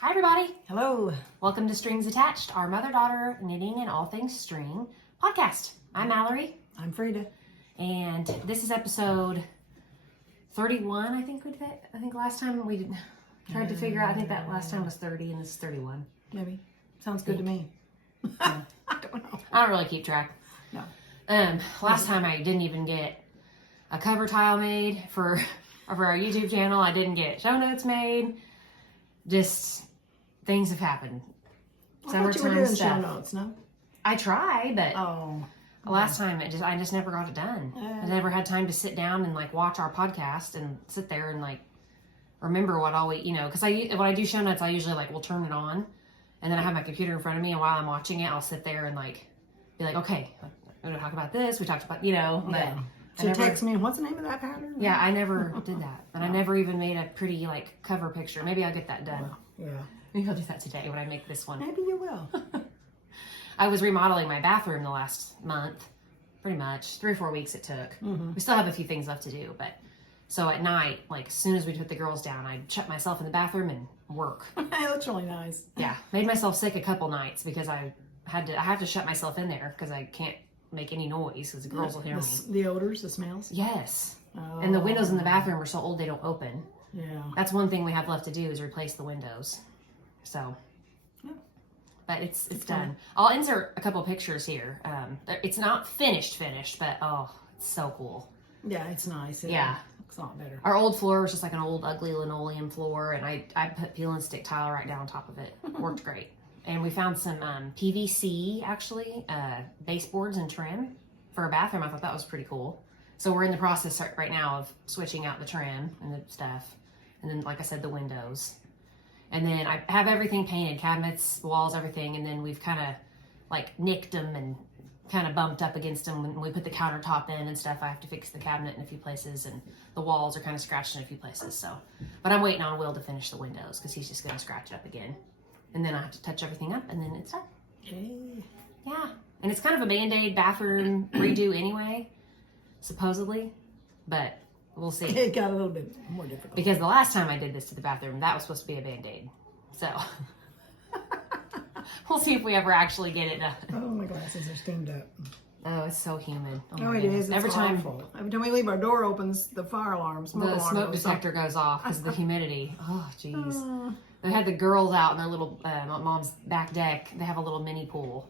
Hi everybody. Hello. Welcome to Strings Attached, our mother-daughter knitting and all things string podcast. I'm Mallory. I'm Freeda. And this is episode 31, I think we did. I think last time we tried to figure out, I think that last time was 30 and this is 31. Maybe. Sounds good to me. Yeah. I don't know. I don't really keep track. No. Last time I didn't even get a cover tile made for our YouTube channel. I didn't get show notes made. Just things have happened. Summertime stuff. Show notes, no? I try, but last time I just never got it done. I never had time to sit down and like watch our podcast and sit there and like remember what all we, because when I do show notes, I usually like will turn it on and then I have my computer in front of me, and while I'm watching it, I'll sit there and like be like, okay, we're gonna talk about this. We talked about, but so text me, what's the name of that pattern? Yeah, I never did that, and I never even made a pretty like cover picture. Maybe I'll get that done. Well, yeah. Maybe I'll do that today when I make this one. Maybe you will. I was remodeling my bathroom the last month, pretty much 3 or 4 weeks it took. Mm-hmm. We still have a few things left to do, but so at night, like as soon as we put the girls down, I'd shut myself in the bathroom and work. That looks really nice. Yeah, made myself sick a couple nights because I have to shut myself in there because I can't make any noise because the girls will hear me. The odors, the smells? Yes. Oh. And the windows in the bathroom are so old they don't open. Yeah. That's one thing we have left to do is replace the windows. So, but it's done. I'll insert a couple pictures here. It's not finished, but it's so cool. Yeah, it's nice. Yeah. Looks a lot better. Our old floor was just like an old ugly linoleum floor, and I put peel and stick tile right down on top of it. Worked great. And we found some PVC, actually, baseboards and trim for a bathroom. I thought that was pretty cool. So we're in the process right now of switching out the trim and the stuff. And then, like I said, the windows. And then I have everything painted, cabinets, walls, everything. And then we've kind of like nicked them and kind of bumped up against them. When we put the countertop in and stuff, I have to fix the cabinet in a few places. And the walls are kind of scratched in a few places. So, but I'm waiting on Will to finish the windows because he's just going to scratch it up again. And then I have to touch everything up, and then it's done. Yay. Yeah. And it's kind of a Band-Aid bathroom redo anyway, supposedly. But we'll see. It got a little bit more difficult. Because the last time I did this to the bathroom, that was supposed to be a Band-Aid. So we'll see if we ever actually get it done. Oh, my glasses are steamed up. Oh, it's so humid. Oh, it is. It's Every time we leave our door opens, the fire alarm, the smoke detector goes off because of the humidity. Oh, jeez. They had the girls out in their little mom's back deck. They have a little mini pool,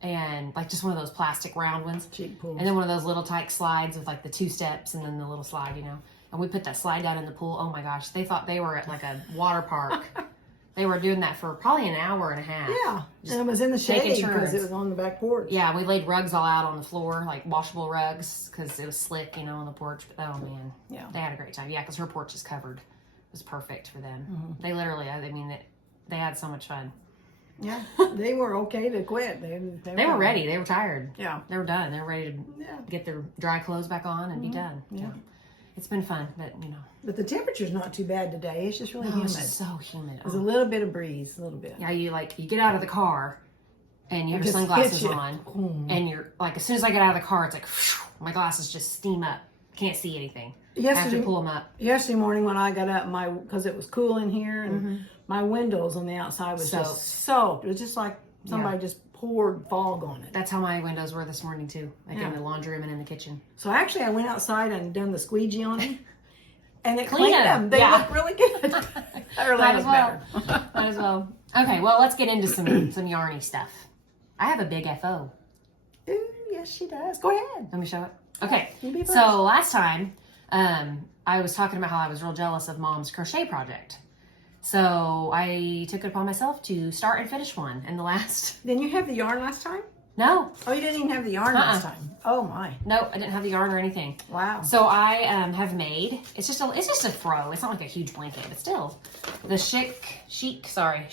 and like just one of those plastic round ones. Cheap pools. And then one of those little type slides with like the 2 steps and then the little slide, And we put that slide down in the pool. Oh my gosh, they thought they were at like a water park. They were doing that for probably an hour and a half. Yeah, and it was in the shade because it was on the back porch. Yeah, we laid rugs all out on the floor, like washable rugs, because it was slick, on the porch. But, oh man, yeah, they had a great time. Yeah, because her porch is covered. It was perfect for them. Mm-hmm. They literally, they had so much fun. Yeah, they were okay to quit. They were ready. They were tired. Yeah, they were done. They were ready to get their dry clothes back on and be done. Yeah. It's been fun, but But the temperature's not too bad today. It's just really humid. It's just so humid. There's a little bit of breeze, a little bit. Yeah, you get out of the car and you have your sunglasses on, and you're like, as soon as I get out of the car, it's like, whew, my glasses just steam up. Can't see anything. I have to pull them up. Yesterday morning when I got up, because it was cool in here, and my windows on the outside was just soaked. It was just like somebody just poured fog on it. That's how my windows were this morning too, like in the laundry room and in the kitchen. So actually I went outside and done the squeegee on them, and it cleaned them. They look really good. Might as well. Might as well. Okay, well, let's get into some yarny stuff. I have a big FO. Ooh, yes, she does. Go ahead. Let me show it. Okay, so last time I was talking about how I was real jealous of Mom's crochet project. So I took it upon myself to start and finish one in the last... Didn't you have the yarn last time? No. Oh, you didn't even have the yarn last time? Oh, my. No, I didn't have the yarn or anything. Wow. So I have made... It's just a throw. It's not like a huge blanket, but still. The Chic Chevron.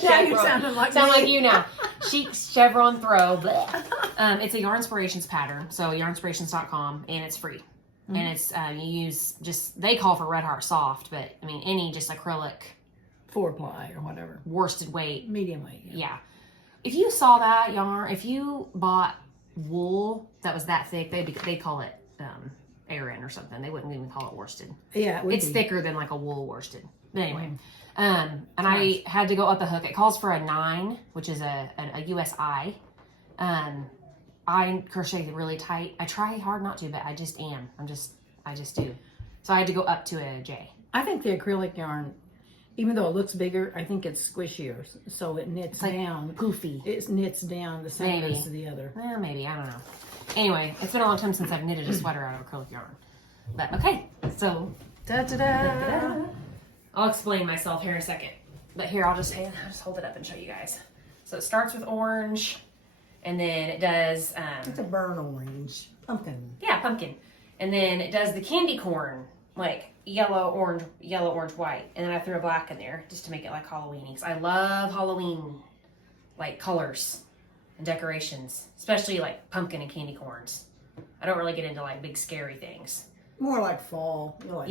Yeah, you sounded like Sound like you now. Chic Chevron throw. It's a Yarnspirations pattern. So yarnspirations.com, and it's free. Mm-hmm. And it's, you use they call for Red Heart Soft, but I mean, any just acrylic 4-ply or whatever. Worsted weight. Medium weight. Yeah. If you saw that yarn, if you bought wool that was that thick, they'd call it Aran or something. They wouldn't even call it worsted. Yeah, it's thicker than like a wool worsted. But anyway, And I had to go up a hook. It calls for a 9, which is a USI. I crochet really tight. I try hard not to, but I just am. I just do. So I had to go up to a J. I think the acrylic yarn, even though it looks bigger, I think it's squishier. So it knits down. Poofy. It knits down the same as the other. Well, maybe. I don't know. Anyway, it's been a long time since I've knitted a sweater out of acrylic yarn. But okay, so da-da-da. I'll explain myself here in a second. But here, I'll just hold it up and show you guys. So it starts with orange, and then it does... it's a burnt orange. Pumpkin. Yeah, pumpkin. And then it does the candy corn, like yellow, orange, white. And then I threw a black in there just to make it like Halloween-y. Because I love Halloween, like, colors and decorations. Especially, like, pumpkin and candy corns. I don't really get into, like, big scary things. More like fall. Fall.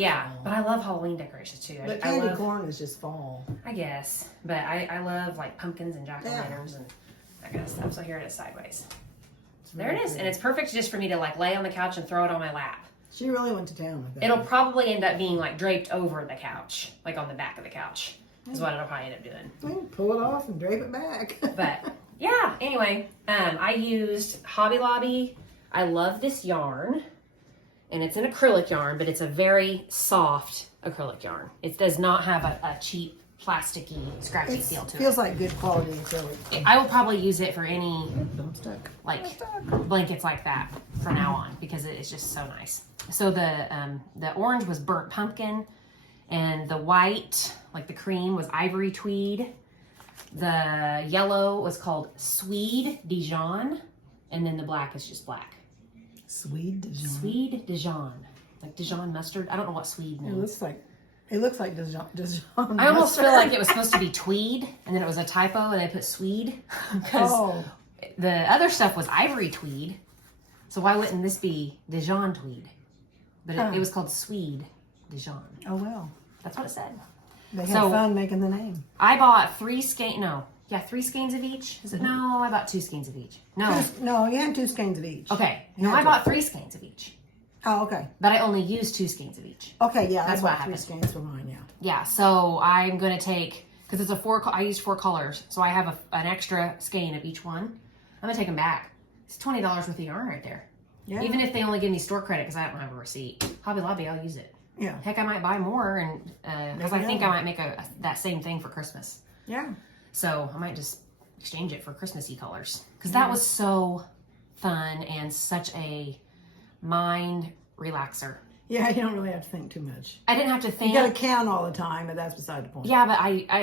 But I love Halloween decorations, too. But candy corn is just fall. I guess. But I love, like, pumpkins and jack-o'-lanterns and that kind of stuff. So here it is sideways. There it is. Pretty. And it's perfect just for me to like lay on the couch and throw it on my lap. She really went to town with that. It'll probably end up being like draped over the couch, like on the back of the couch is what it'll probably end up doing. We can pull it off and drape it back. But yeah, anyway, I used Hobby Lobby. I love this yarn and it's an acrylic yarn, but it's a very soft acrylic yarn. It does not have a cheap plasticky, scratchy feel to it. Feels like good quality acrylic. I will probably use it for any like blankets like that from now on because it is just so nice. So the orange was burnt pumpkin, and the white, like the cream, was ivory tweed. The yellow was called Sweed Dijon, and then the black is just black. Sweed Dijon. Sweed Dijon, like Dijon mustard. I don't know what Sweed means. It looks like Dijon. I almost feel like it was supposed to be Tweed, and then it was a typo, and they put Sweed. Because the other stuff was Ivory Tweed. So why wouldn't this be Dijon Tweed? But it was called Sweed Dijon. Oh, well. That's what it said. They had fun making the name. I bought 3 skeins of each. Is it? No, I bought 2 skeins of each. No, you had 2 skeins of each. Okay. No, I bought 3 skeins of each. Oh, okay. But I only used 2 skeins of each. Okay, yeah. That's I what bought happened. 3 skeins for mine, yeah. Yeah, so I'm going to take, because it's I used 4 colors, so I have an extra skein of each one. I'm going to take them back. It's $20 worth of yarn right there. Yeah. Even if they only give me store credit because I don't have a receipt. Hobby Lobby, I'll use it. Yeah. Heck, I might buy more, and because I think I might make that same thing for Christmas. Yeah. So I might just exchange it for Christmassy colors. Because that was so fun and such a mind relaxer. Yeah, you don't really have to think too much. I didn't have to think. You got to count all the time, but that's beside the point. Yeah, but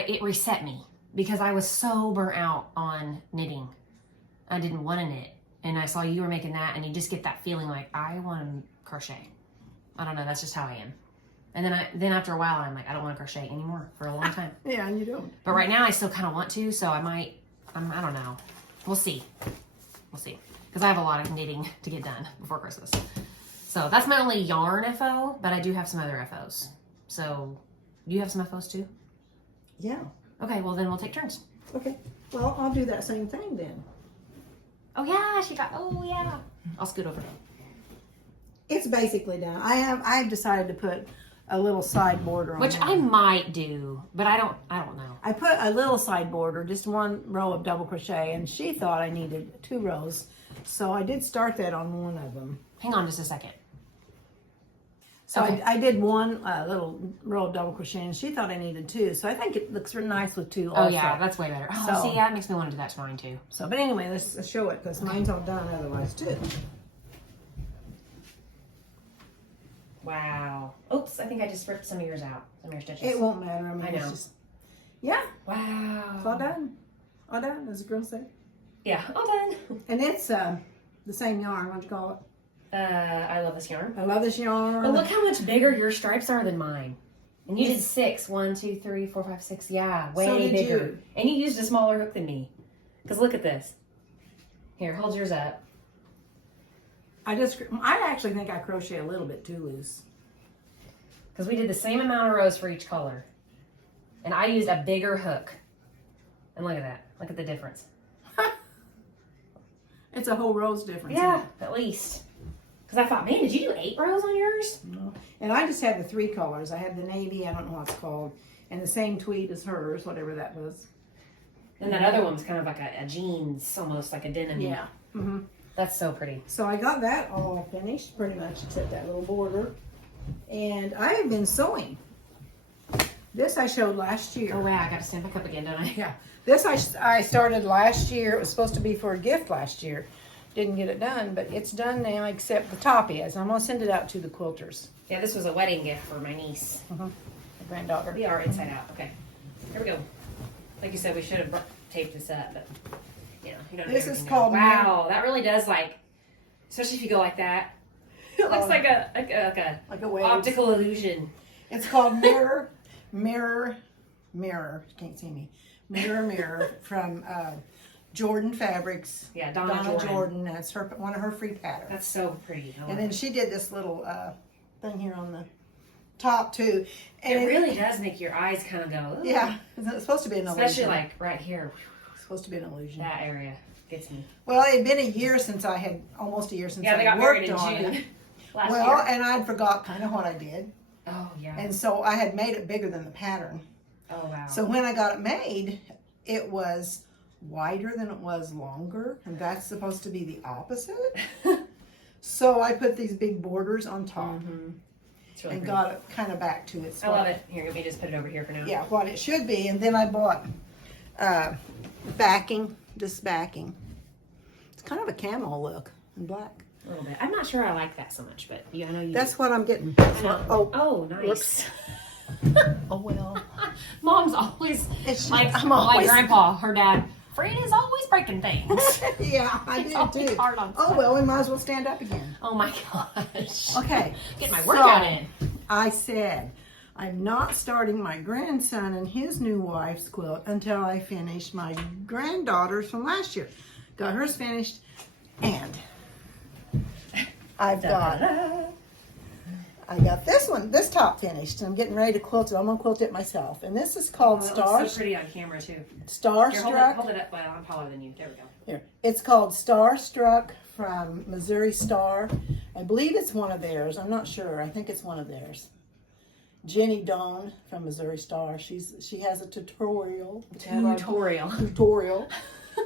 it reset me because I was so burnt out on knitting. I didn't want to knit, and I saw you were making that, and you just get that feeling like I want to crochet. I don't know. That's just how I am. And then after a while, I'm like, I don't want to crochet anymore for a long time. Yeah, and you don't. But right now, I still kind of want to, so I might. I don't know. We'll see. We'll see. Because I have a lot of knitting to get done before Christmas. So that's my only yarn FO, but I do have some other FOs. So, do you have some FOs too? Yeah. Okay, well then we'll take turns. Okay. Well, I'll do that same thing then. Oh yeah, I'll scoot over. It's basically done. I've decided to put a little side border on which it. I might do, but I don't know. I put a little side border, just 1 row of double crochet, and she thought I needed 2 rows. So I did start that on one of them. Hang on just a second. So okay. I did 1 little row of double crochet, and she thought I needed 2. So I think it looks really nice with 2 also. Oh yeah, that's way better. Oh, see, that makes me want to do that to mine too. So, but anyway, let's show it, because mine's all done otherwise too. Wow. Oops, I think I just ripped some of yours out. Some of your stitches. It won't matter. I mean, I know. It's just, yeah. Wow. It's all done. All done, as the girl said. Yeah, all done. And it's the same yarn. What'd you call it? I love this yarn. I love this yarn. But look how much bigger your stripes are than mine. And you did 6. 1, 2, 3, 4, 5, 6. Yeah, way bigger. You. And you used a smaller hook than me. Because look at this. Here, hold yours up. I actually think I crochet a little bit too loose. Because we did the same amount of rows for each color. And I used a bigger hook. And look at that. Look at the difference. It's a whole row's difference. Yeah, at least. Because I thought, man, did you do 8 rows on yours? No. And I just had the 3 colors. I had the navy, I don't know what it's called. And the same tweed as hers, whatever that was. And that other one was kind of like a jeans, almost like a denim. Yeah. Mm-hmm. That's so pretty. So I got that all finished, pretty much, except that little border. And I have been sewing. This I showed last year. Oh, wow. I got to stand back up again, don't I? Yeah. This I started last year. It was supposed to be for a gift last year. Didn't get it done, but it's done now, except the top is. I'm going to send it out to the quilters. Yeah, this was a wedding gift for my niece. My granddaughter. We are inside out. Okay. Here we go. Like you said, we should have taped this up, but you know, you don't. This is called. Wow, that really does especially if you go like that. It looks like a wave. optical illusion. It's called Mirror. Can't see me. Mirror from Jordan Fabrics. Yeah, Donna Jordan. That's one of her free patterns. That's so pretty. And then she did this little thing here on the top too. And it really does make your eyes kind of go. Ooh. Yeah, it's supposed to be an illusion. Especially like right here. It's supposed to be an illusion. That area gets me. Well, it had been almost a year since I worked on it. Last year. And I'd forgot kind of what I did. Oh yeah. And so I had made it bigger than the pattern. Oh wow. So when I got it made, it was wider than it was longer, and that's supposed to be the opposite. So I put these big borders on top. Mm-hmm. Really and pretty. got it kind of back to its. I love it. Here, let me just put it over here for now. Yeah, what it should be. And then I bought backing, this backing. It's kind of a camo look in black. A little bit. I'm not sure I like that so much, but I know you. That's what I'm getting. Oh, nice. Whoops. Oh well. Mom's always I'm always grandpa, her dad. Freeda's always breaking things. Yeah, I do too. Hard on oh well, we might as well stand up again. Oh my gosh. Okay. Get my workout in. I said I'm not starting my grandson and his new wife's quilt until I finish my granddaughter's from last year. Got hers finished, and I got this top finished, and I'm getting ready to quilt it. I'm gonna quilt it myself, and this is called It looks so pretty on camera too. Starstruck. Hold it up. Well, I'm taller than you. There we go. Here, it's called Starstruck from Missouri Star. I believe it's one of theirs. I'm not sure. I think it's one of theirs. Jenny Doane from Missouri Star. She has a tutorial. Tutorial.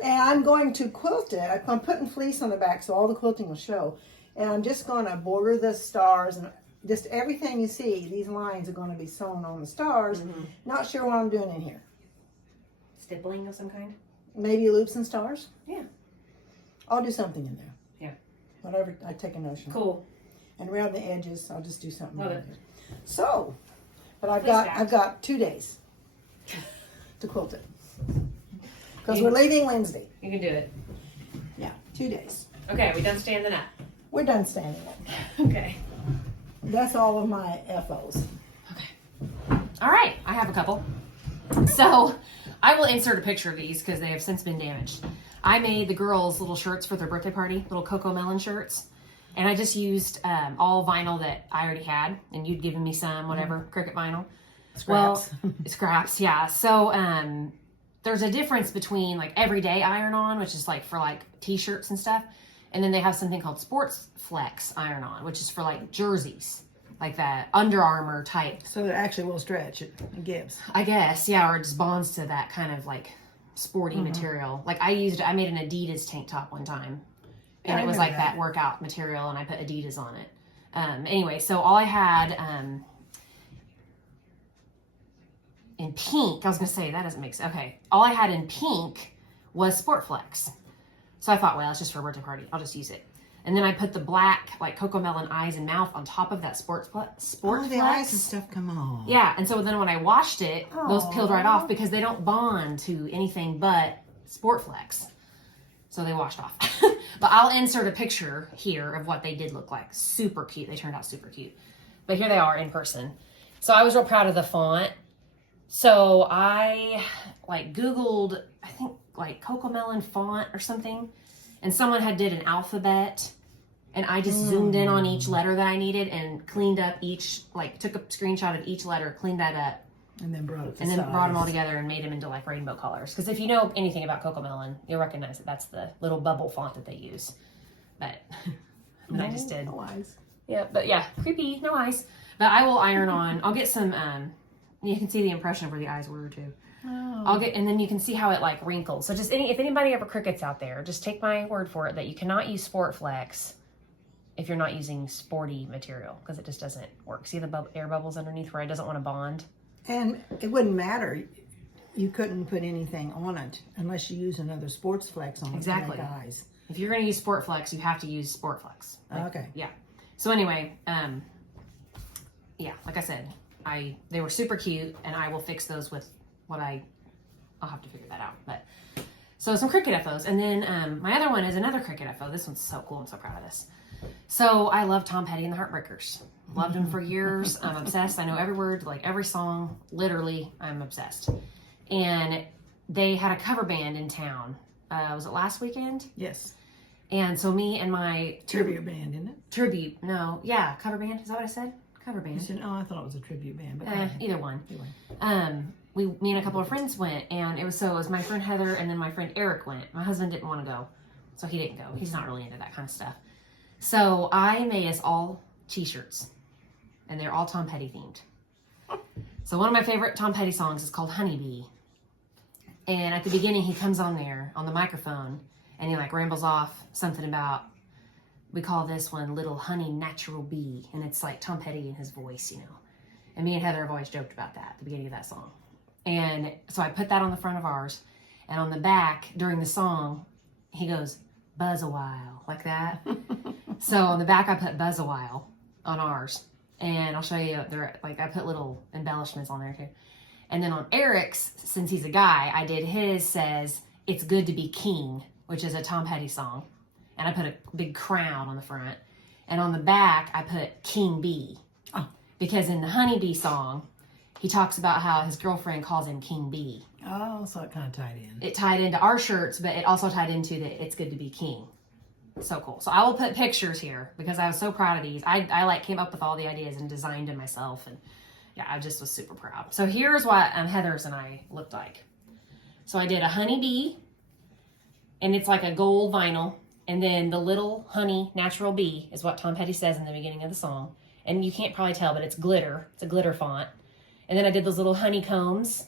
And I'm going to quilt it. I'm putting fleece on the back so all the quilting will show. And I'm just going to border the stars and just everything you see. These lines are going to be sewn on the stars. Mm-hmm. Not sure what I'm doing in here. Stippling of some kind? Maybe loops and stars? Yeah. I'll do something in there. Yeah. Whatever, I take a notion. Cool. And around the edges, I'll just do something. Love it. So, but I've got 2 days to quilt it. Because we're leaving Wednesday. You can do it. Yeah, 2 days. Okay, we done standing up. We're done standing up. Okay. That's all of my FOs. Okay. All right, I have a couple. So, I will insert a picture of these because they have since been damaged. I made the girls little shirts for their birthday party, little cocoa melon shirts. And I just used all vinyl that I already had, and you'd given me some, whatever, Cricut vinyl. Scraps. Well, scraps, yeah. So there's a difference between like everyday iron-on, which is like for like t-shirts and stuff, and then they have something called Sports Flex iron-on, which is for like jerseys, like that Under Armour type. So it actually will stretch. It gives. I guess, yeah, or it just bonds to that kind of like sporty material. Like I made an Adidas tank top one time. And it was like that workout material, and I put Adidas on it. Anyway, so all I had in pink, I was going to say, that doesn't make sense. Okay. All I had in pink was Sport Flex. So I thought, well, it's just for a birthday party. I'll just use it. And then I put the black, like, cocoa melon eyes and mouth on top of that Sport Flex. The eyes and stuff come off. Yeah, and so then when I washed it, those peeled right off because they don't bond to anything but Sport Flex. So they washed off. But I'll insert a picture here of what they did look like. Super cute. They turned out super cute. But here they are in person. So I was real proud of the font. So I like Googled, I think like Cocoa Melon font or something. And someone had did an alphabet. And I just zoomed in on each letter that I needed and cleaned up each, like took a screenshot of each letter, cleaned that up. And then brought them all together and made them into like rainbow colors. Because if you know anything about Cocoa Melon, you'll recognize that that's the little bubble font that they use. But I just did. No eyes. Yeah, but yeah, creepy, no eyes. But I will iron on. I'll get some You can see the impression of where the eyes were too. Oh. And then you can see how it like wrinkles. So just if anybody ever Cricuts out there, just take my word for it that you cannot use Sport Flex if you're not using sporty material, because it just doesn't work. See the air bubbles underneath where it doesn't want to bond? And it wouldn't matter. You couldn't put anything on it unless you use another Sports Flex on it. Exactly. To make eyes. If you're going to use Sport Flex, you have to use Sport Flex. Okay. Yeah. So anyway, yeah, like I said, they were super cute, and I will fix those with what I'll have to figure that out. But so some Cricut FOs, and then my other one is another Cricut FO. This one's so cool. I'm so proud of this. So I love Tom Petty and the Heartbreakers. Loved them for years. I'm obsessed. I know every word, like every song. Literally, I'm obsessed. And they had a cover band in town. Was it last weekend? Yes. And so me and my Tribute band, isn't it? Tribute, no, yeah, cover band. Is that what I said? Cover You band. said, oh, I thought it was a tribute band. But Either one. Anyway. Me and a couple of friends went, and it was my friend Heather and then my friend Eric went. My husband didn't want to go, so he didn't go. He's not really into that kind of stuff. So I made us all t-shirts, and they're all Tom Petty themed. So one of my favorite Tom Petty songs is called Honeybee. And at the beginning, he comes on there on the microphone, and he like rambles off something about, we call this one Little Honey Natural Bee. And it's like Tom Petty in his voice, you know. And me and Heather have always joked about that at the beginning of that song. And so I put that on the front of ours. And on the back, during the song, he goes, buzz a while, like that. So on the back, I put buzz a while on ours. And I'll show you, I put little embellishments on there too. And then on Eric's, since he's a guy, I did his says, It's Good to Be King, which is a Tom Petty song. And I put a big crown on the front. And on the back, I put King Bee. Oh. Because in the Honeybee song, he talks about how his girlfriend calls him King Bee. Oh, so it kind of tied in. It tied into our shirts, but it also tied into the It's Good to Be King. So cool. So I will put pictures here because I was so proud of these. I came up with all the ideas and designed them myself. And yeah, I just was super proud. So here's what Heather's and I looked like. So I did a honeybee, and it's like a gold vinyl. And then the little honey natural bee is what Tom Petty says in the beginning of the song. And you can't probably tell, but it's glitter. It's a glitter font. And then I did those little honeycombs.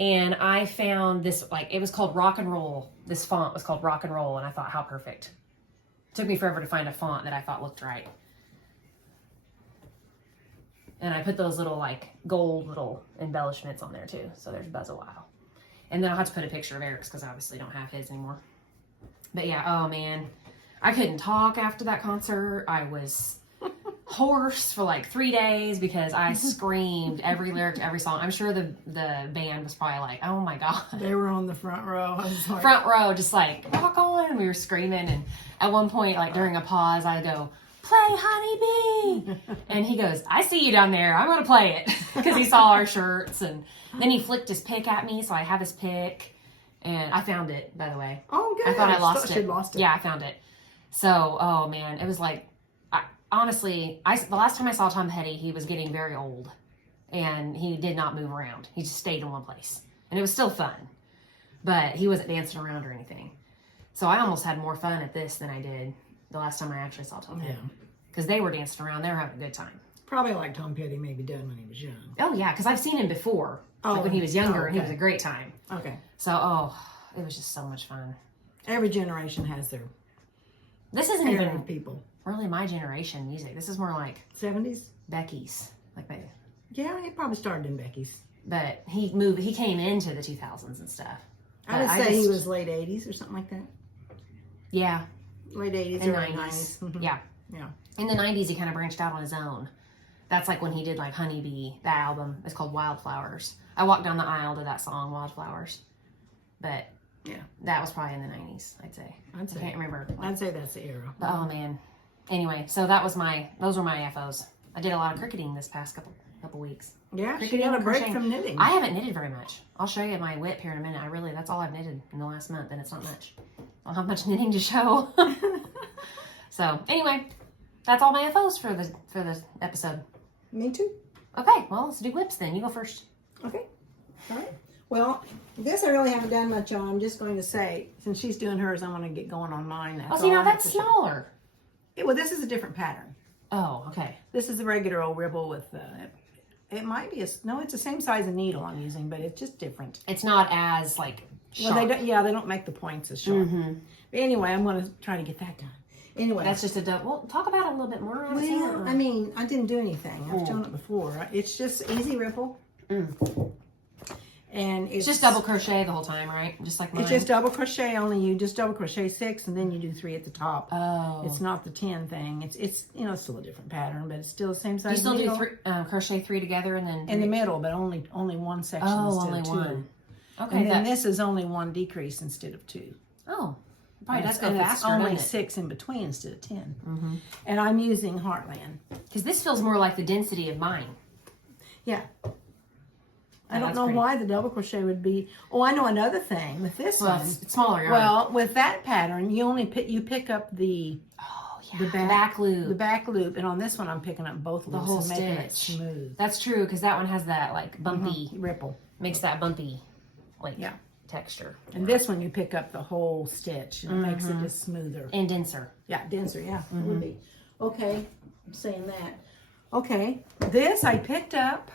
And I found this, it was called Rock and Roll. This font was called Rock and Roll. And I thought, how perfect. It took me forever to find a font that I thought looked right. And I put those little, gold little embellishments on there, too. So there's Buzz a While. And then I'll have to put a picture of Eric's because I obviously don't have his anymore. But yeah, oh man, I couldn't talk after that concert. I was hoarse for 3 days because I screamed every lyric to every song. I'm sure the band was probably like, oh my God. They were on the front row. I was like, front row, just rock on. And we were screaming. And at one point, during a pause, I go, play Honeybee. And he goes, I see you down there. I'm going to play it. Because he saw our shirts. And then he flicked his pick at me. So I have his pick. And I found it, by the way. Oh, good. I thought I lost it. Lost it. Yeah, I found it. So, oh man, it was honestly, the last time I saw Tom Petty, he was getting very old. And he did not move around. He just stayed in one place. And it was still fun. But he wasn't dancing around or anything. So I almost had more fun at this than I did the last time I actually saw Tom Petty. Because they were dancing around. They were having a good time. Probably like Tom Petty maybe done when he was young. Oh, yeah, because I've seen him before. When he was younger, and he was a great time. Okay. So, it was just so much fun. Every generation has their This isn't era even of people. really my generation music. This is more like 70s? Becky's. Yeah, it probably started in Becky's. But he came into the 2000s and stuff. I would say he was late 80s or something like that. Yeah. Late 80s And or 90s. 90s. Mm-hmm. Yeah. Yeah. In the 90s, he kind of branched out on his own. That's when he did Honeybee, that album. It's called Wildflowers. I walked down the aisle to that song, Wildflowers. But yeah, that was probably in the 90s, I'd say. I can't remember. I'd say that's the era. But oh man. Anyway, so those were my FOs. I did a lot of cricketing this past couple weeks. Yeah, Cricketing she got a and break crocheting. from knitting. I haven't knitted very much. I'll show you my whip here in a minute. That's all I've knitted in the last month, and it's not much. I don't have much knitting to show. So anyway, that's all my FOs for the episode. Me too. Okay, well, let's do whips then. You go first. Okay. All right. Well, this I really haven't done much on. I'm just going to say, since she's doing hers, I want to get going on mine. Oh, see, now that's smaller. Yeah, well, this is a different pattern. Oh, okay. This is a regular old ribble with It might be no, it's the same size of needle I'm using, but it's just different. It's not as like sharp. Well, they don't make the points as sharp. But anyway, I'm going to try to get that done. Anyway. That's just a double. Well, talk about it a little bit more. Well, I mean, I didn't do anything. I've shown it before. It's just easy ripple. And it's just double crochet the whole time, right? Just like mine. It's just double crochet, only you just double crochet 6 and then you do 3 at the top. Oh. It's not the 10 thing. It's you know, it's still a different pattern, but it's still the same size. You still needle. do crochet 3 together and then in the middle, but only one section instead only of 2. one. Okay. And then this is only 1 decrease instead of 2. Oh. Probably And does go it's faster, only doesn't it? 6 in between instead of 10. And I'm using Heartland. Because this feels more like the density of mine. Yeah. I don't know why the double crochet would be. Oh, I know another thing with this one. It's smaller yarn. Well, with that pattern, you pick up the back loop. The back loop, and on this one, I'm picking up both loops whole and making it stitch. smooth. That's true because that one has that like bumpy ripple. Makes that bumpy like texture. And this one, you pick up the whole stitch, and it makes it just smoother and denser. Yeah, denser. Yeah, it would be. Okay, I'm saying that. Okay, this I picked up.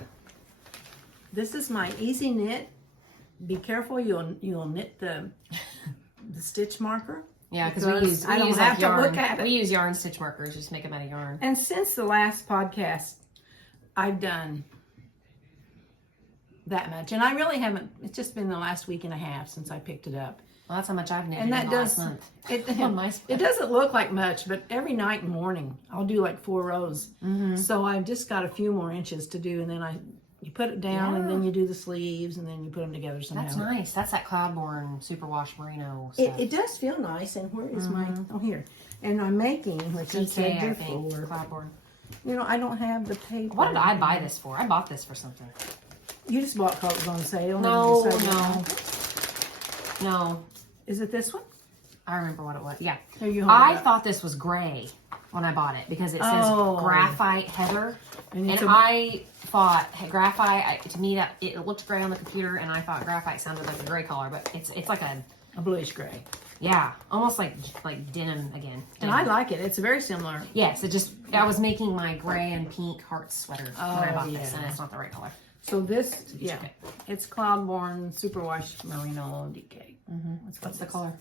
This is my easy knit. Be careful, you'll knit the stitch marker. Yeah, because we use have to yarn. look at it. We use yarn stitch markers, just make them out of yarn. And since the last podcast, I've done that much, and I really haven't. It's just been the last week and a half since I picked it up. Well, that's how much I've knitted And that in the does last month. It doesn't look like much, but every night and morning I'll do like 4 rows. So I've just got a few more inches to do, and then you put it down, and then you do the sleeves, and then you put them together somehow. That's nice. That's that Cloudborn Superwash Merino stuff. It does feel nice. And where is my? Oh, here. And I'm making, which I said TK, I think. before. Cloudborn. You know, I don't have the paper. What did I buy this for? I bought this for something. You just bought because it was on sale. No, and you decided no. Is it this one? I remember what it was. Yeah. Here, you hold I it up. thought this was gray when I bought it because it says graphite heather. And I thought graphite, to me, that it looked gray on the computer, and I thought graphite sounded like a gray color, but it's like a bluish gray. Yeah, almost like denim again. And I like it. It's very similar. Yes, I was making my gray and pink heart sweater when I bought this, and it's not the right color. So this, it's Cloudborn Superwash Merino DK. What's the color?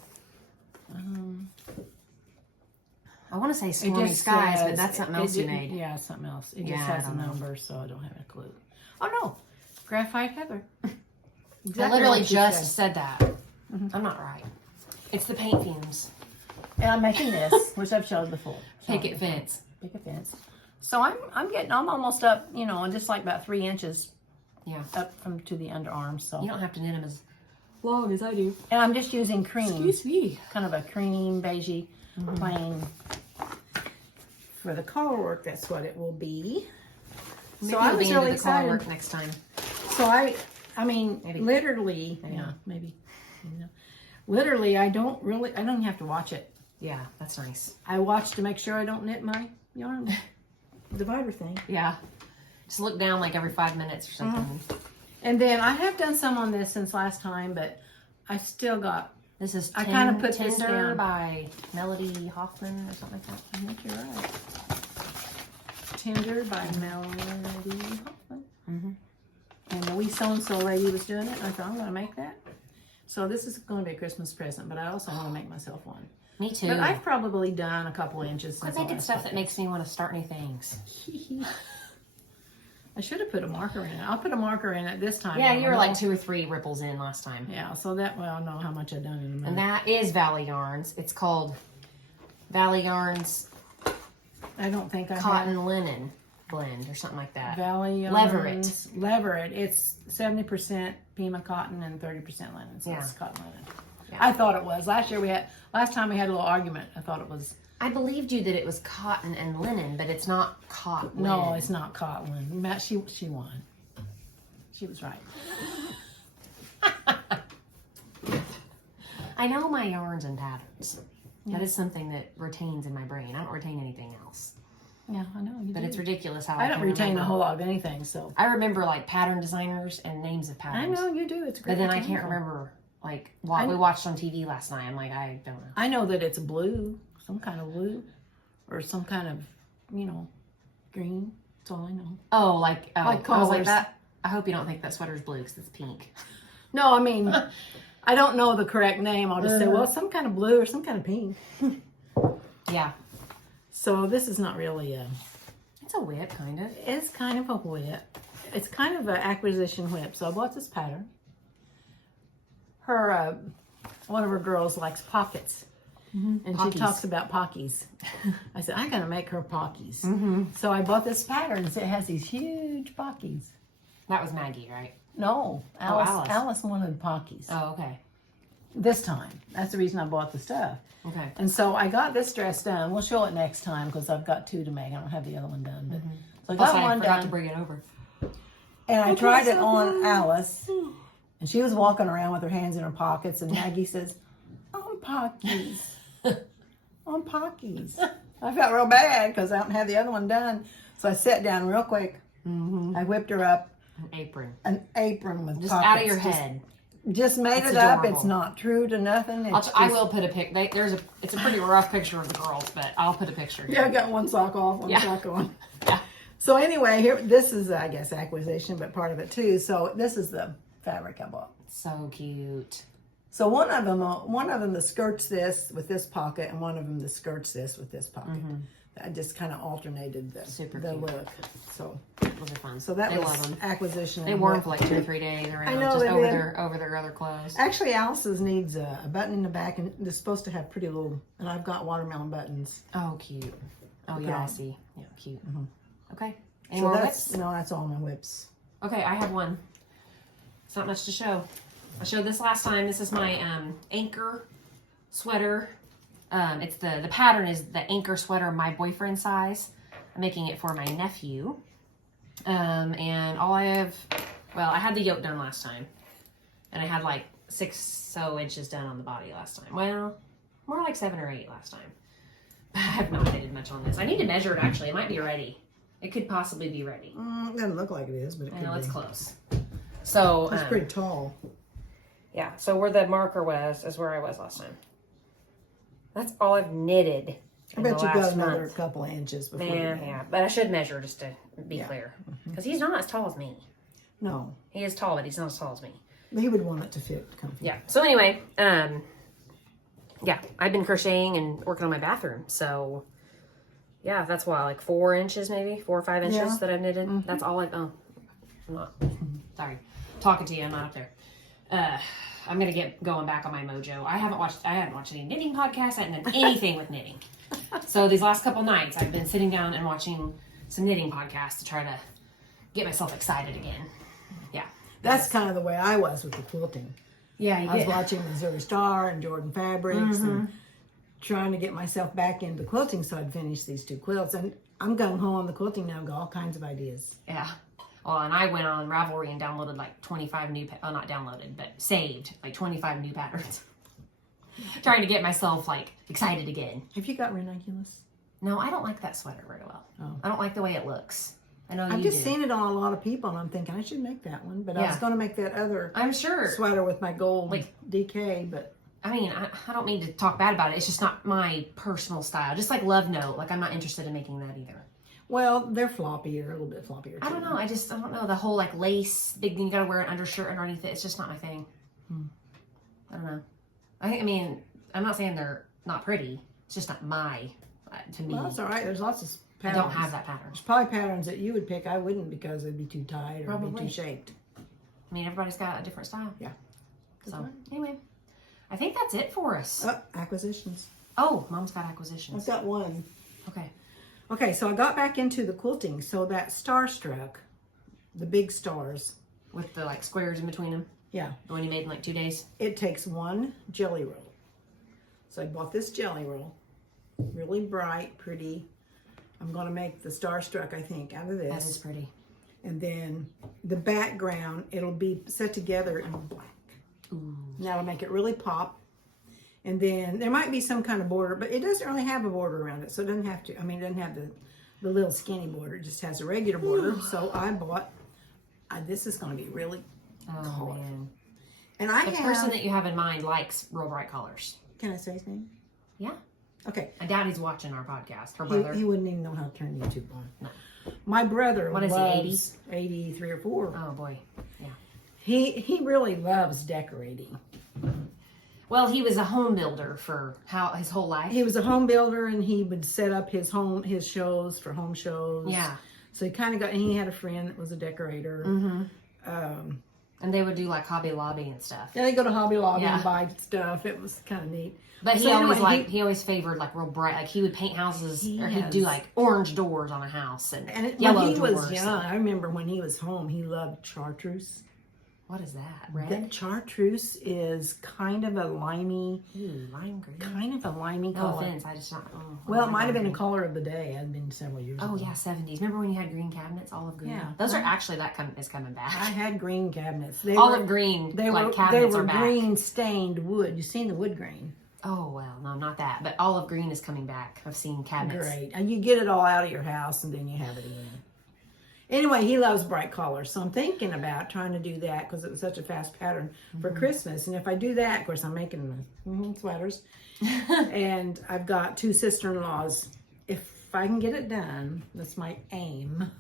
I want to say Stormy Skies, but that's something else you made. Yeah, something else. It just has a number, so I don't have a clue. Oh, no. Graphite Heather. I literally just said that. I'm not right. It's the paint fumes. And I'm making this, which I've showed before. Picket fence. Picket fence. So I'm almost up, you know, just like about 3 inches. Yeah. Up to the underarm. So you don't have to knit them as long as I do. And I'm just using cream. Excuse me. Kind of a cream, beigey, plain. For the collar work, that's what it will be. Maybe so I was really excited. Work next time. So I mean, literally, maybe. You know, literally, I don't even have to watch it. Yeah, that's nice. I watch to make sure I don't knit my yarn divider thing. Yeah. Just look down like every 5 minutes or something. And then I have done some on this since last time, but I still got. This is I kind of put Tender this down by Melody Hoffmann or something like that. I think you're right. Tender by Mallory Hoffmann. And the wee so-and-so lady was doing it. I thought, I'm going to make that. So this is going to be a Christmas present, but I also want to make myself one. Me too. But I've probably done a couple inches. Quit making stuff that makes me want to start new things. I should have put a marker in it. I'll put a marker in it this time. Yeah, you were like 2 or 3 ripples in last time. Yeah, so that way I'll know how much I've done in a minute. And that is Valley Yarns. It's called Valley Yarns. I don't think I Cotton Linen blend or something like that. Valley Yarns. Leveret. It's 70% Pima cotton and 30% linen. So it's cotton linen. Yeah. I thought it was. Last time we had a little argument. I thought it was. I believed you that it was cotton and linen, but it's not cotton. No, it's not cotton. She won. She was right. I know my yarns and patterns. Yeah. That is something that retains in my brain. I don't retain anything else. Yeah, I know. But it's ridiculous how I don't retain a whole lot of anything. So I remember like pattern designers and names of patterns. I know you do. It's great. But then I can't remember like what we watched on TV last night. I'm like, I don't know. I know that it's blue, some kind of blue, or some kind of, green. That's all I know. Oh, Like I was like colors. that. I hope you don't think that sweater's blue because it's pink. No, I mean, I don't know the correct name. I'll just say, well, some kind of blue or some kind of pink. Yeah. So this is not really It's a whip, kind of. it's kind of a whip. It's kind of an acquisition whip. So I bought this pattern. Her, one of her girls likes pockets. And Pockies. she talks about pockies. I said, I'm going to make her pockies. So I bought this pattern. So it has these huge pockies. That was Maggie, right? No, Alice. Alice wanted pockies. Oh, okay. This time. That's the reason I bought the stuff. Okay. And so I got this dress done. We'll show it next time because I've got 2 to make. I don't have the other one done. But so I Plus, got I one forgot done. to bring it over. And I tried it on Alice. And she was walking around with her hands in her pockets. And Maggie says, on pockies. On pockies. I felt real bad because I don't have the other one done. So I sat down real quick. I whipped her up An apron. an apron with Just pockets. out of your head. Just made It's it up. adorable. It's not true to nothing. It's I just- will put a pic. It's a pretty rough picture of the girls, but I'll put a picture. Yeah, I got one sock off, one Yeah. sock on. Yeah. So anyway, here, this is, I guess, acquisition, but part of it too. So this is the fabric I bought. So cute. So one of them that skirts this with this pocket, and one of them that skirts this with this pocket. I just kind of alternated the Super the cute. look. So Those are fun. so that they was love them. acquisition. They wore them for like 2 or 3 days around, I know just they over did. their other clothes. Actually, Alice's needs a button in the back, and it's supposed to have pretty little. And I've got watermelon buttons. Oh, cute. Oh Okay. yeah, I see. Yeah, cute. Okay. Any So more that's whips? no, that's all my whips. Okay, I have one. It's not much to show. I showed this last time. This is my Anker sweater. It's the pattern is the Anker sweater, my boyfriend size. I'm making it for my nephew. And all I have, well, I had the yoke done last time. And I had like 6 inches done on the body last time. Well, more like 7 or 8 last time. But I have not knitted much on this. I need to measure it actually. It might be ready. It could possibly be ready. It doesn't look like it is, but it I could know be. it's close. So It's pretty tall. yeah, so where the marker was is where I was last time. That's all I've knitted. I in bet the you got last another month. couple of inches before. Yeah, you yeah, but I should measure just to be Yeah. clear, because he's not as tall as me. No, He is tall, but he's not as tall as me. he would want it to fit comfy. Yeah. So anyway, yeah, I've been crocheting and working on my bathroom. So yeah, that's why like 4 inches, maybe 4 or 5 inches Yeah. that I've knitted. That's all I'm not. Sorry, talking to you. I'm not up there. I'm gonna get going back on my mojo. I haven't watched any knitting podcasts. I haven't done anything with knitting. So these last couple nights, I've been sitting down and watching some knitting podcasts to try to get myself excited again. Yeah, That's kind of the way I was with the quilting. yeah. I was watching Missouri Star and Jordan Fabrics and trying to get myself back into quilting so I'd finish these 2 quilts. And I'm gung ho on the quilting now. I've got all kinds of ideas. Yeah. Well, and I went on Ravelry and downloaded like 25 new, not downloaded, but saved like 25 new patterns. Trying to get myself like excited again. Have you got ranunculus? No, I don't like that sweater very well. Oh. I don't like the way it looks. I know I've you just do. seen it on a lot of people and I'm thinking I should make that one. But I was Yeah. going to make that other I'm sure. sweater with my gold Like- DK, but I mean, I don't mean to talk bad about it. It's just not my personal style. Just like Love Note. Like I'm not interested in making that either. well, they're floppier, a little bit floppier. I don't know. I don't know. The whole like lace big thing. You gotta wear an undershirt underneath it. It's just not my thing. I don't know. I mean, I'm not saying they're not pretty. It's just not my, to me. Well, that's all right. There's lots of I patterns. don't have that pattern. There's probably patterns that you would pick. I wouldn't because they'd be too tight or be Probably. too shaped. I mean, everybody's got a different style. Yeah. So anyway, I think that's it for us. Acquisitions. Oh, Mom's got acquisitions. I've got one. Okay. Okay, so I got back into the quilting. So that Starstruck, the big stars, With the like squares in between them. yeah, The one you made in like 2 days. it takes 1 jelly roll. So I bought this jelly roll, really bright, pretty. I'm going to make the Starstruck, I think, out of That this. is pretty. And then the background, it'll be set together in black. Ooh. That'll make it really pop. And then there might be some kind of border, but it doesn't really have a border around it. So it doesn't have to, I mean, it doesn't have the little skinny border. It just has a regular border. So I bought, this is going to be really Oh colorful. man. And I The have, person that you have in mind likes real bright colors. can I say his name? Yeah. Okay. I doubt he's watching our podcast. Her brother. He wouldn't even know how to turn YouTube on. No. My brother What is he, 80? 83 or 4. Oh, boy. Yeah. He really loves decorating. Well, he was a home builder for his whole life. He was a home builder, and he would set up his shows for home shows. Yeah. So he kind of and he had a friend that was a decorator. Mm-hmm. And they would do like Hobby Lobby and stuff. Yeah, they go to Hobby Lobby and buy stuff. It was kind of neat. But so he always favored like real bright, like he would paint houses, or he'd do like orange doors on a house and yellow when he doors. was young, I remember when he was home, he loved chartreuse. What is that? Red? That chartreuse is kind of a limey, lime green. Kind of a limey No color. offense, I just not. Well, it might have been a color of the day. It had been several years ago. Oh yeah, 70s. Remember when you had green cabinets, olive green? Yeah. Those are actually is coming back. I had green cabinets. Olive green, cabinets are back. green stained wood. You seen the wood grain? Oh well, no, not that. But olive green is coming back. I've seen cabinets. Great, and you get it all out of your house, and then you have it in. Anyway, he loves bright colors, so I'm thinking about trying to do that because it was such a fast pattern for Christmas. And if I do that, of course, I'm making the sweaters, and I've got 2 sister-in-laws. If I can get it done, that's my aim.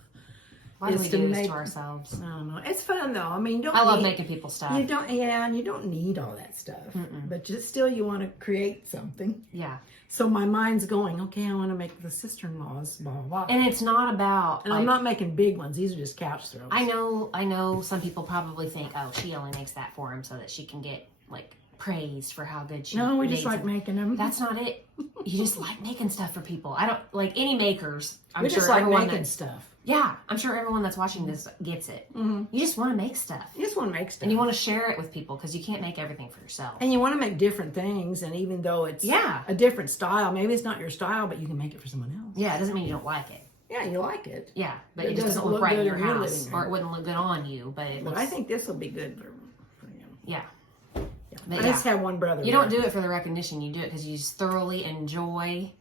Why do we do this to ourselves? I don't know. It's fun though. I mean, I love making people stuff. You don't, and you don't need all that stuff, but still, you want to create something. Yeah. So my mind's going, okay, I want to make the sister-in-laws, blah, blah, blah. And it's not about... And I'm not making big ones. These are just couch throws. I know some people probably think, oh, she only makes that for him so that she can get, like, praise for how good she No, we just makes like it. making them. That's not it. You just like making stuff for people. I don't... Like, any makers, I'm We sure just like everyone making stuff. Yeah, I'm sure everyone that's watching this gets it. You just want to make stuff. You just want to make stuff. And you want to share it with people because you can't make everything for yourself. And you want to make different things, and even though it's a different style, maybe it's not your style, but you can make it for someone else. Yeah, it doesn't mean you don't like it. Yeah, you like it. Yeah, but it just doesn't look right in your house, or it wouldn't look good on you. But it looks... I think this will be good for you. Yeah. I just have one brother. You don't do it for the recognition. You do it because you just thoroughly enjoy.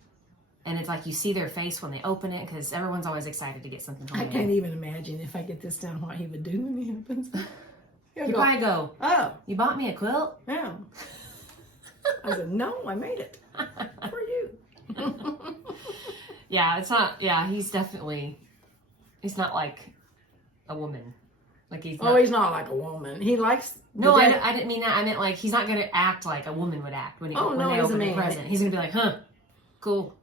And it's like you see their face when they open it because everyone's always excited to get something home. I can't even imagine if I get this down what he would do when he opens. He'd probably go, "Oh, you bought me a quilt?" Yeah. I said, "No, I made it for you." Yeah, it's not. Yeah, he's not like a woman. Like he's not, he's not like a woman. He likes. No, I didn't mean that. I meant like he's not going to act like a woman would act when they open a present. He's going to be like, "Huh, cool."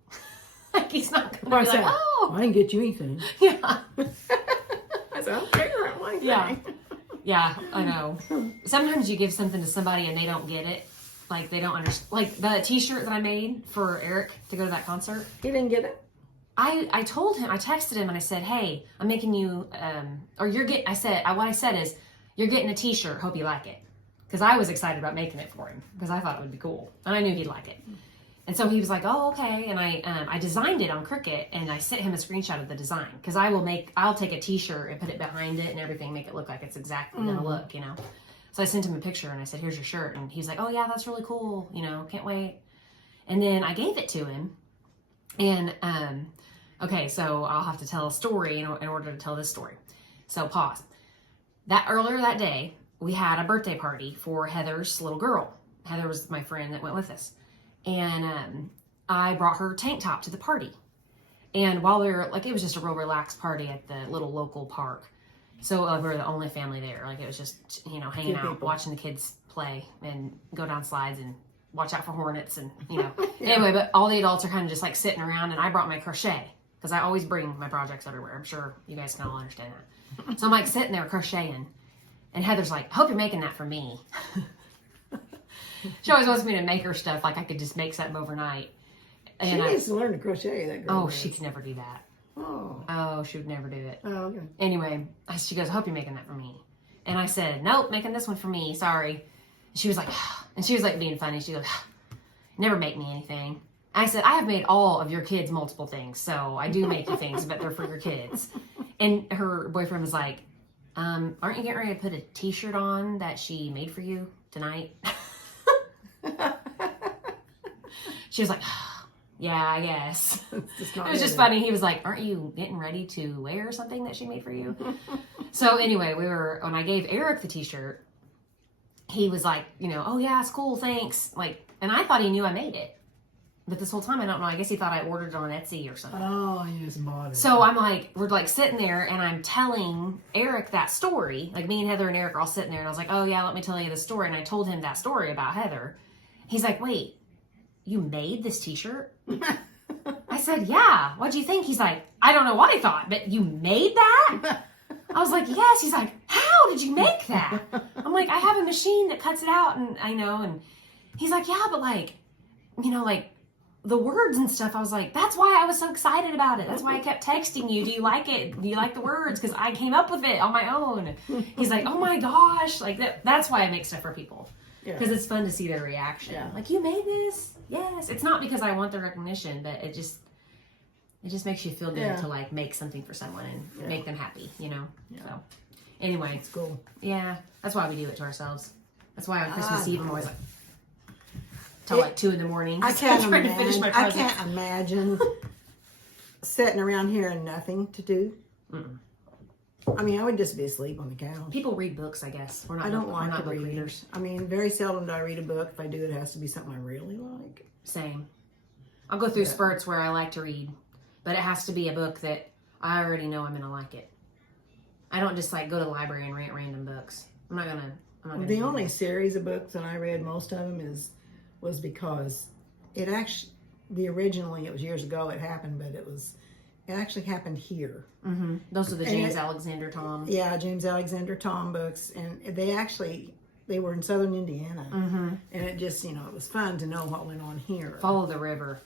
Like he's not going to be like, "Oh, I didn't get you anything." Yeah. I said, "Okay, right, one thing." Yeah. Yeah, I know. Sometimes you give something to somebody and they don't get it. Like they don't understand. Like the T-shirt that I made for Eric to go to that concert. He didn't get it. I told him. I texted him and I said, "Hey, I'm making you or you're getting." What I said is, "You're getting a T-shirt. Hope you like it." Because I was excited about making it for him because I thought it would be cool and I knew he'd like it. And so he was like, "Oh, okay." And I designed it on Cricut and I sent him a screenshot of the design because I'll take a T-shirt and put it behind it and everything, make it look like it's exactly gonna look, you know. So I sent him a picture and I said, "Here's your shirt," and he's like, "Oh yeah, that's really cool, you know, can't wait." And then I gave it to him, and okay, so I'll have to tell a story in order to tell this story. So pause. Earlier that day, we had a birthday party for Heather's little girl. Heather was my friend that went with us. And I brought her tank top to the party. And while we were, like, it was just a real relaxed party at the little local park. So we were the only family there. Like, it was just, you know, hanging out, watching the kids play and go down slides and watch out for hornets and, you know. Anyway, but all the adults are kind of just, like, sitting around. And I brought my crochet because I always bring my projects everywhere. I'm sure you guys can all understand that. So I'm, like, sitting there crocheting. And Heather's like, "I hope you're making that for me." She always wants me to make her stuff like I could just make something overnight. And she needs to learn to crochet, that girl. Oh, she could never do that. Oh, she would never do it. Oh, okay. Anyway, she goes, "I hope you're making that for me." And I said, "Nope, making this one for me. Sorry." And she was like, and she was like being funny. She goes, "Never make me anything." I said, "I have made all of your kids multiple things, so I do make you things, but they're for your kids." And her boyfriend was like, "Aren't you getting ready to put a T-shirt on that she made for you tonight?" She was like, "Yeah, I guess." It was just funny. He was like, "Aren't you getting ready to wear something that she made for you?" So anyway, when I gave Eric the T-shirt, he was like, you know, "Oh yeah, it's cool, thanks." Like, and I thought he knew I made it. But this whole time, I don't know. I guess he thought I ordered it on Etsy or something. Oh, you just bought it. So I'm like, we're like sitting there and I'm telling Eric that story. Like me and Heather and Eric are all sitting there and I was like, oh yeah, let me tell you the story. And I told him that story about Heather. He's like, wait, you made this t-shirt? I said, yeah. What'd you think? He's like, I don't know what I thought, but you made that? I was like, yes. He's like, how did you make that? I'm like, I have a machine that cuts it out and I know. And he's like, yeah, but like, you know, like, the words and stuff, I was like, that's why I was so excited about it. That's why I kept texting you. Do you like it? Do you like the words? Because I came up with it on my own. He's like, oh my gosh. Like that's why I make stuff for people. Because it's fun to see their reaction. Yeah. Like, you made this? Yes. It's not because I want the recognition, but it just makes you feel good to like make something for someone and make them happy, you know? Yeah. So anyway. It's cool. Yeah. That's why we do it to ourselves. That's why on Christmas Eve I'm always like, till like 2 a.m. I can't imagine sitting around here and nothing to do. Mm-mm. I mean, I would just be asleep on the couch. People read books, I guess. I don't like to read readers. I mean, very seldom do I read a book. If I do, it has to be something I really like. Same. I'll go through spurts where I like to read, but it has to be a book that I already know I'm going to like it. I don't just like go to the library and rent random books. I'm not gonna. The only series of books that I read, most of them was because it actually, originally it was years ago it happened, but it actually happened here. Mm-hmm. Those are the James Alexander Tom. Yeah, James Alexander Tom books, and they were in southern Indiana, and it just, it was fun to know what went on here. Follow the River.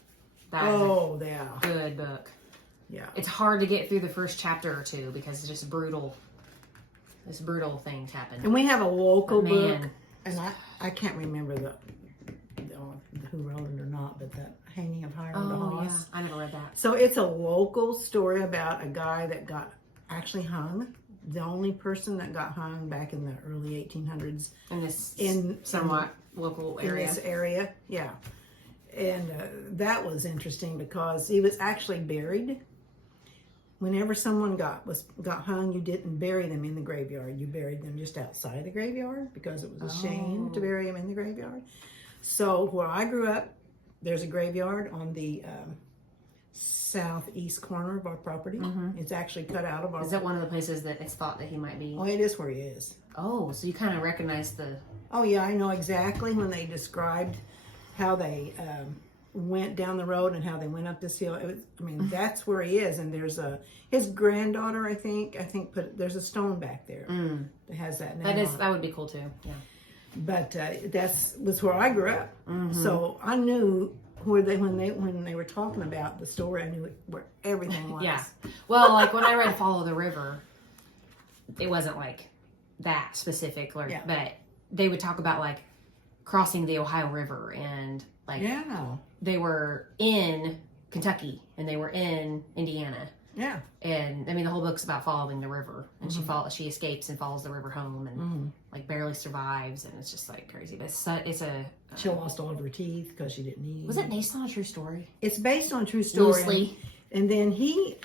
That is a good book. Yeah, it's hard to get through the first chapter or two because it's just brutal. This brutal things happen. And we have a local book, and I can't remember who wrote it or not, but that Hanging of Hiram the Hoss. Yeah, I never read that. So it's a local story about a guy that got actually hung. The only person that got hung back in the early 1800s. In somewhat local area. In this area, yeah. And that was interesting because he was actually buried. Whenever someone got hung, you didn't bury them in the graveyard. You buried them just outside the graveyard because it was a shame to bury them in the graveyard. So where I grew up, there's a graveyard on the southeast corner of our property. Mm-hmm. It's actually cut out of our... Is that one of the places that it's thought that he might be? Oh, it is where he is. Oh, so you kind of recognize the... Oh, yeah, I know exactly when they described how they went down the road and how they went up this hill. That's where he is. And there's his granddaughter, I think there's a stone back there that has that name. That would be cool too, yeah. But was where I grew up. Mm-hmm. So I knew when they were talking about the story, I knew where everything was. Yeah. Well, like when I read Follow the River, it wasn't like that specific, but they would talk about like crossing the Ohio River and like they were in Kentucky and they were in Indiana. Yeah. And the whole book's about following the river, and she escapes and follows the river home and like barely survives, and it's just like crazy. But she lost all of her teeth because she didn't eat. Was it based on a true story? It's based on a true story. Loosely. And then he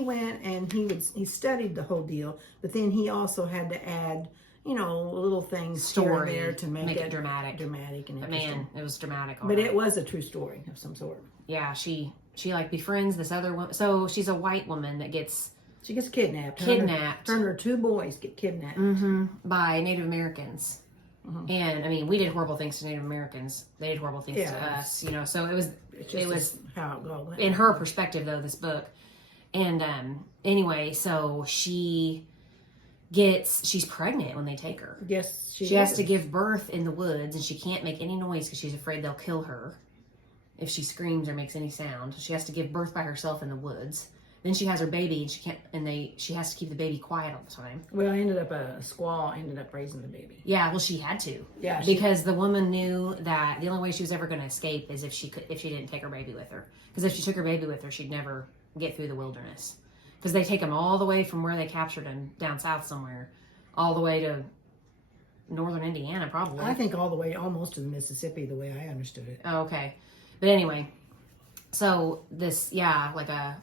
went and he studied the whole deal, but then he also had to add, little things here and there to make it dramatic and interesting. But man, it was dramatic. But it was a true story of some sort. Yeah, she like befriends this other woman. So she's a white woman that gets kidnapped. Her and her 2 boys get kidnapped by Native Americans. Mm-hmm. And we did horrible things to Native Americans. They did horrible things to us. So it was how it goes. In her perspective, though, this book. And anyway, so she's pregnant when they take her. Yes, she has to give birth in the woods, and she can't make any noise because she's afraid they'll kill her if she screams or makes any sound. She has to give birth by herself in the woods. Then she has her baby, and she has to keep the baby quiet all the time. Well, a squaw ended up raising the baby. Yeah, well, she had to. Yeah, because the woman knew that the only way she was ever going to escape is if she didn't take her baby with her. Because if she took her baby with her, she'd never get through the wilderness. Because they take them all the way from where they captured him down south somewhere, all the way to northern Indiana, probably. I think all the way almost to the Mississippi, the way I understood it. Oh, okay. But anyway, so this, like a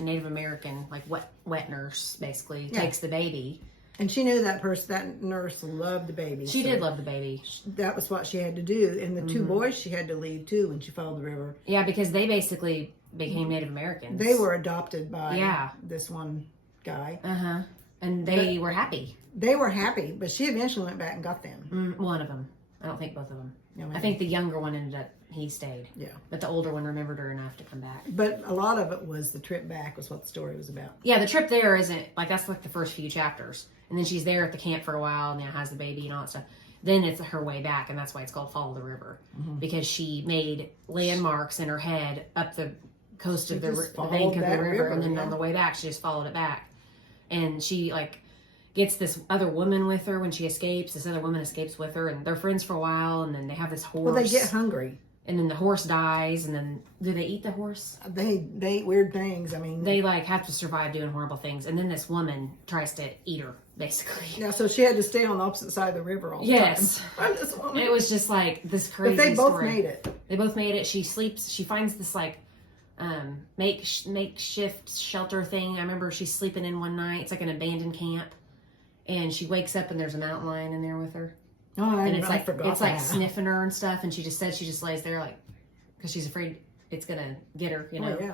Native American, like wet nurse, basically, takes the baby And she knew that person, that nurse loved the baby. She did love the baby. That was what she had to do. And the two boys she had to leave too when she followed the river. Yeah, because they basically became Native Americans. They were adopted by this one guy. And they were happy. They were happy, but she eventually went back and got them. One of them. I don't think both of them. Yeah, I think the younger one ended up, he stayed. Yeah. But the older one remembered her enough to come back. But a lot of it was the trip back was what the story was about. Yeah, the trip there isn't, like, that's like the first few chapters. And then she's there at the camp for a while and then has the baby and all that stuff. Then it's her way back, and that's why it's called Follow the River. Because she made landmarks in her head up the coast of the bank of the river. And then on the way back, she just followed it back. And she, like, gets this other woman with her when she escapes. This other woman escapes with her, and they're friends for a while, and then they have this horse. Well, they get hungry. And then the horse dies, and then do they eat the horse? They eat weird things. I mean, they like have to survive doing horrible things, and then this woman tries to eat her, basically. Yeah, so she had to stay on the opposite side of the river all the time. It was just like this crazy. But they both story. made it. They both made it. She sleeps. She finds this like makeshift shelter thing. I remember she's sleeping in one night. It's like an abandoned camp, and she wakes up and there's a mountain lion in there with her. Oh, and it's like sniffing her and stuff, and she just said she just lays there like because she's afraid it's gonna get her, you know. Oh,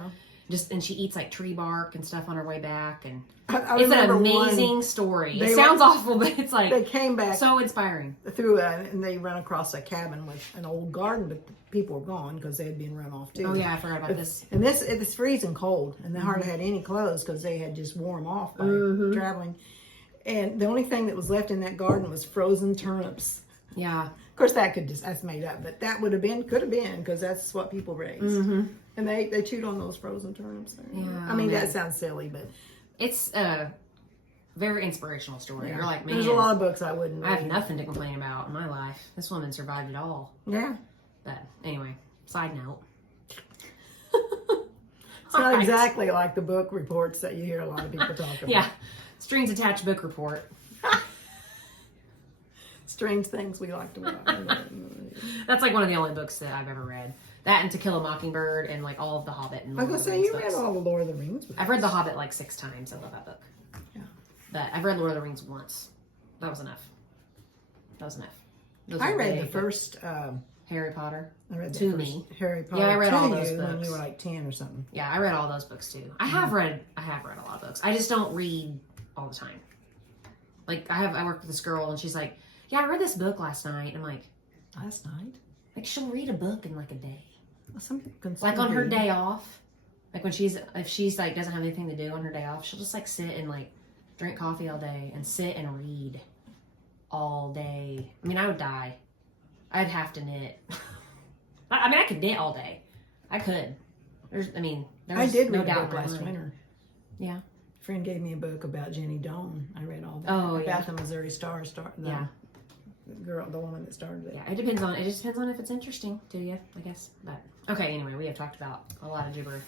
yeah. And she eats like tree bark and stuff on her way back, and I it's an amazing story. It sounds awful, but it's like they came back so inspiring through and they run across a cabin with an old garden, but the people were gone because they had been run off too. Oh yeah, I forgot about this. And it was freezing cold, and they hardly had any clothes because they had just worn off by traveling. And the only thing that was left in that garden was frozen turnips. Yeah. Of course, that's made up, but that could have been, because that's what people raise. And they chewed on those frozen turnips. Yeah, I mean, that sounds silly, but it's a very inspirational story. Yeah. You're like, man, there's a lot of books I wouldn't read. I have nothing to complain about in my life. This woman survived it all. Yeah. But anyway, side note. It's not exactly like the book reports that you hear a lot of people talk about. Yeah. Strings attached book report. Strange things we like to read. That's like one of the only books that I've ever read. That and To Kill a Mockingbird and like all of The Hobbit. And I was going to say, you read all the Lord of the Rings books. I've read The Hobbit like 6 times. I love that book. Yeah. But I've read Lord of the Rings once. That was enough. I read the first Harry Potter. I read to me. Harry Potter. Yeah, I read all those books when you were like 10 or something. Yeah, I read all those books too. I have read a lot of books. I just don't read all the time. Like I worked with this girl and she's like, "Yeah, I read this book last night." I'm like, "Last night?" Like she'll read a book in like a day. Well, some people can like on her day off. Like when if she's like doesn't have anything to do on her day off, she'll just like sit and like drink coffee all day and sit and read all day. I mean, I would die. I'd have to knit. I mean, I could knit all day. I could. I did read a book last winter. Yeah. A friend gave me a book about Jenny Doane. I read all that. Oh, about the Missouri Star. The woman that started it. Yeah, it just depends on if it's interesting to you, I guess. But okay, anyway, we have talked about a lot of jibber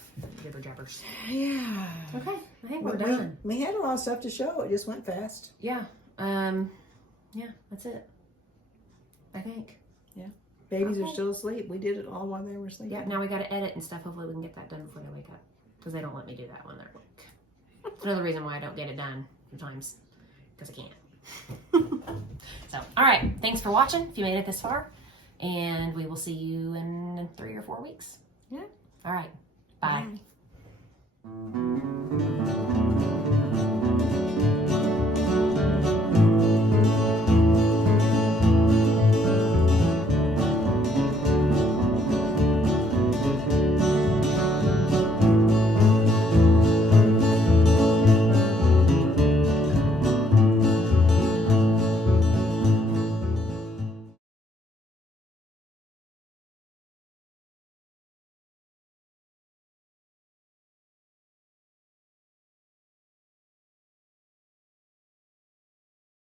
jabbers. Yeah. Okay, I think we're done. We had a lot of stuff to show. It just went fast. Yeah. Yeah, that's it. I think. Yeah. Babies are still asleep. We did it all while they were sleeping. Yeah, now we got to edit and stuff. Hopefully we can get that done before they wake up. Because they don't let me do that when they're awake. It's another reason why I don't get it done sometimes. Because I can't. So, all right. Thanks for watching if you made it this far. And we will see you in 3 or 4 weeks. Yeah. All right. Bye.